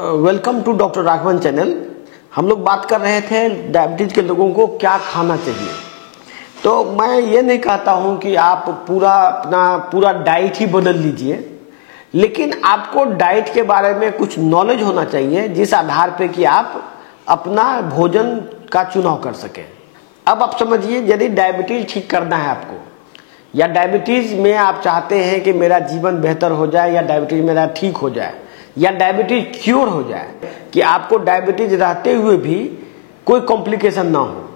Welcome to doctor Raghavan channel. हम लोग बात कर रहे थे डायबिटीज के लोगों को क्या खाना चाहिए। तो मैं ये नहीं कहता हूँ कि आप पूरा डाइट ही बदल लीजिए, लेकिन आपको डाइट के बारे में कुछ नॉलेज होना चाहिए जिस आधार पे कि आप अपना भोजन का चुनाव कर सकें। अब आप समझिए, यदि डायबिटीज ठीक करना है आपको, या डायबिटीज में आप चाहते हैं कि मेरा जीवन बेहतर हो जाए, या डायबिटीज मेरा ठीक हो जाए, या डायबिटीज क्योर हो जाए, कि आपको डायबिटीज रहते हुए भी कोई कॉम्प्लिकेशन ना हो,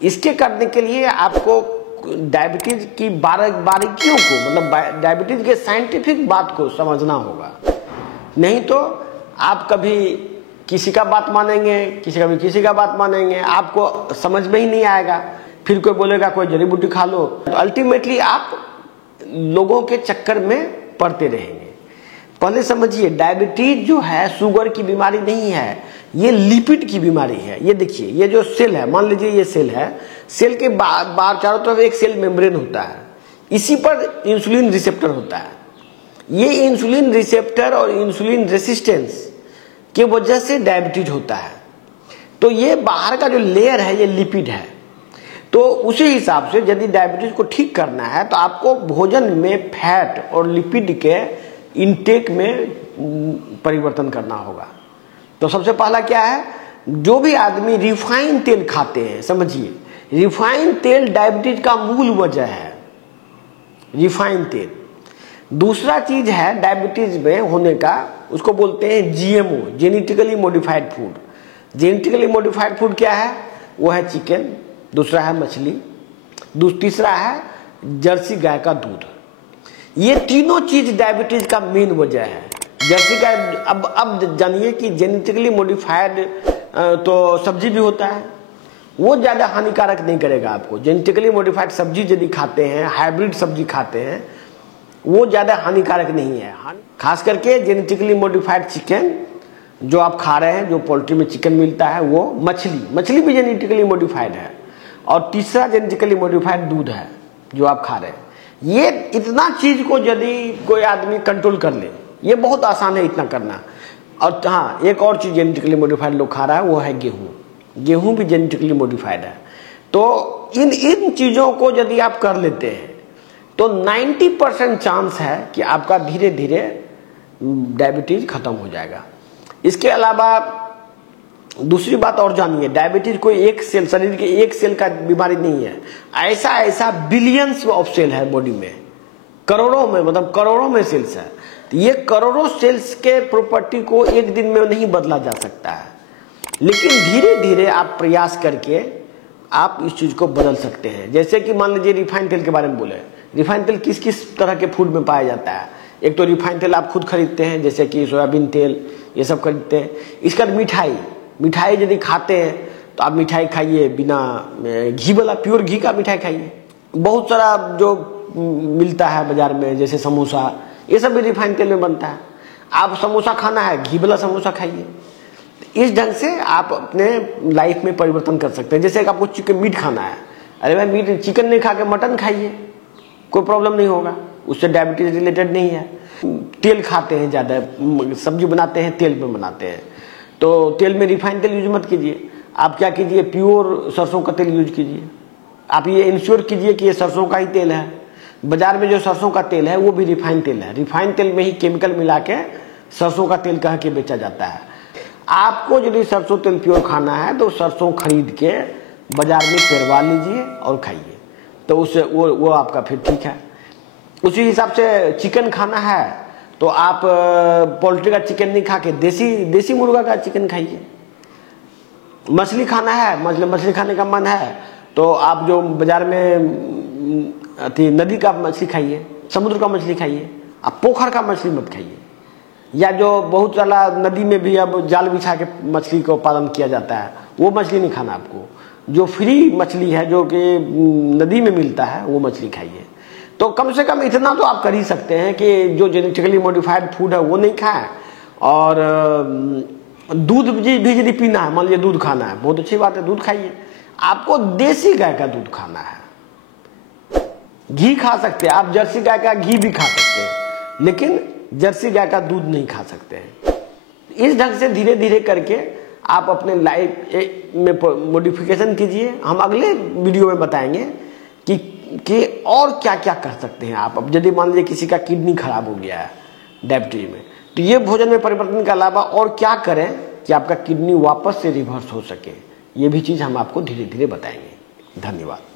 इसके करने के लिए आपको डायबिटीज की बारीकियों को, मतलब डायबिटीज के साइंटिफिक बात को समझना होगा। नहीं तो आप कभी किसी का बात मानेंगे, किसी का बात मानेंगे, आपको समझ में ही नहीं आएगा। फिर कोई बोलेगा कोई जड़ी बूटी खा लो, तो अल्टीमेटली आप लोगों के चक्कर में पड़ते रहेंगे। पहले समझिए, डायबिटीज जो है शुगर की बीमारी नहीं है, ये लिपिड की बीमारी है। ये देखिए, ये जो सेल है, मान लीजिए ये सेल है, सेल के बाहर चारों तरफ एक सेल मेम्ब्रेन होता है, इसी पर इंसुलिन रिसेप्टर होता है। ये इंसुलिन रिसेप्टर और इंसुलिन रेसिस्टेंस के वजह से डायबिटीज होता है। तो ये बाहर का जो लेयर है ये लिपिड है। तो उसी हिसाब से यदि डायबिटीज को ठीक करना है तो आपको भोजन में फैट और लिपिड के इनटेक में परिवर्तन करना होगा। तो सबसे पहला क्या है, जो भी आदमी रिफाइन तेल खाते हैं, समझिए रिफाइन तेल डायबिटीज का मूल वजह है, रिफाइन तेल। दूसरा चीज है डायबिटीज में होने का, उसको बोलते हैं GMO, genetically modified food. Genetically modified food क्या है? वो है चिकन, दूसरा है मछली, तीसरा है जर्सी गाय का दूध। ये तीनों चीज डायबिटीज का मेन वजह है। जर्सी गाय, अब जानिए कि जेनेटिकली मॉडिफाइड तो सब्जी भी होता है, वो ज्यादा हानिकारक नहीं करेगा आपको। जेनेटिकली मॉडिफाइड सब्जी यदि खाते हैं, हाइब्रिड सब्जी खाते हैं, वो ज्यादा हानिकारक नहीं है। खास करके जेनेटिकली मॉडिफाइड चिकन जो आप खा रहे हैं, जो पोल्ट्री में चिकन मिलता है, वो मछली भी जेनेटिकली मॉडिफाइड है, और तीसरा जेनेटिकली मॉडिफाइड दूध है जो आप खा रहे हैं। ये इतना चीज को यदि कोई आदमी कंट्रोल कर ले, ये बहुत आसान है इतना करना। और हाँ, एक और चीज जेनेटिकली मॉडिफाइड लोग खा रहा है, वो है गेहूं भी जेनेटिकली मॉडिफाइड है। तो इन चीजों को यदि आप कर लेते हैं तो 90% चांस है कि आपका धीरे धीरे डायबिटीज खत्म हो जाएगा। इसके अलावा दूसरी बात और जानिए, डायबिटीज कोई एक सेल, शरीर के एक सेल का बीमारी नहीं है। ऐसा बिलियंस ऑफ सेल है बॉडी में, करोड़ों में, मतलब करोड़ों में सेल्स है। तो ये करोड़ों सेल्स के प्रॉपर्टी को एक दिन में नहीं बदला जा सकता है, लेकिन धीरे धीरे आप प्रयास करके आप इस चीज को बदल सकते हैं। जैसे कि मान लीजिए रिफाइंड तेल के बारे में बोले, रिफाइंड तेल किस किस तरह के फूड में पाया जाता है। एक तो रिफाइंड तेल आप खुद खरीदते हैं, जैसे कि सोयाबीन तेल, ये सब खरीदते हैं। इसका मिठाई यदि खाते हैं तो आप मिठाई खाइए बिना घी वाला, प्योर घी का मिठाई खाइए। बहुत सारा जो मिलता है बाजार में, जैसे समोसा, ये सब भी रिफाइंड तेल में बनता है। आप समोसा खाना है, घी वाला समोसा खाइए। इस ढंग से आप अपने लाइफ में परिवर्तन कर सकते हैं। जैसे कि आपको चिकन मीट खाना है, अरे भाई चिकन नहीं खा के मटन खाइए, कोई प्रॉब्लम नहीं होगा, उससे डायबिटीज रिलेटेड नहीं है। तेल खाते हैं ज्यादा, सब्जी बनाते हैं तेल में बनाते हैं, तो तेल में रिफाइंड तेल यूज मत कीजिए। आप क्या कीजिए, प्योर सरसों का तेल यूज कीजिए। आप ये इंश्योर कीजिए कि ये सरसों का ही तेल है। बाजार में जो सरसों का तेल है वो भी रिफाइंड तेल है। रिफाइंड तेल में ही केमिकल मिला के सरसों का तेल कह के बेचा जाता है। आपको यदि सरसों तेल प्योर खाना है तो सरसों खरीद के बाजार में पेरवा लीजिए और खाइए, तो उससे वो आपका फिर ठीक है। उसी हिसाब से चिकन खाना है तो आप पोल्ट्री का चिकन नहीं खा के देसी मुर्गा का चिकन खाइए। मछली खाना है, मछली खाने का मन है तो आप जो बाजार में नदी का मछली खाइए, समुद्र का मछली खाइए, आप पोखर का मछली मत खाइए। या जो बहुत सारा नदी में भी अब जाल बिछा के मछली को पालन किया जाता है, वो मछली नहीं खाना आपको। जो फ्री मछली है, जो कि नदी में मिलता है, वो मछली खाइए। तो कम से कम इतना तो आप कर ही सकते हैं कि जो जेनेटिकली मॉडिफाइड फूड है वो नहीं खाएं। और दूध भी यदि पीना है, मान लीजिए दूध खाना है, बहुत अच्छी बात है, दूध खाइए। आपको देसी गाय का दूध खाना है। घी खा सकते हैं आप, जर्सी गाय का घी भी खा सकते हैं, लेकिन जर्सी गाय का दूध नहीं खा सकते हैं। इस ढंग से धीरे धीरे करके आप अपने लाइफ में मॉडिफिकेशन कीजिए। हम अगले वीडियो में बताएंगे कि और क्या क्या कर सकते हैं आप। अब यदि मान लीजिए किसी का किडनी खराब हो गया है डायबिटीज में, तो ये भोजन में परिवर्तन के अलावा और क्या करें कि आपका किडनी वापस से रिवर्स हो सके, ये भी चीज़ हम आपको धीरे धीरे बताएंगे। धन्यवाद।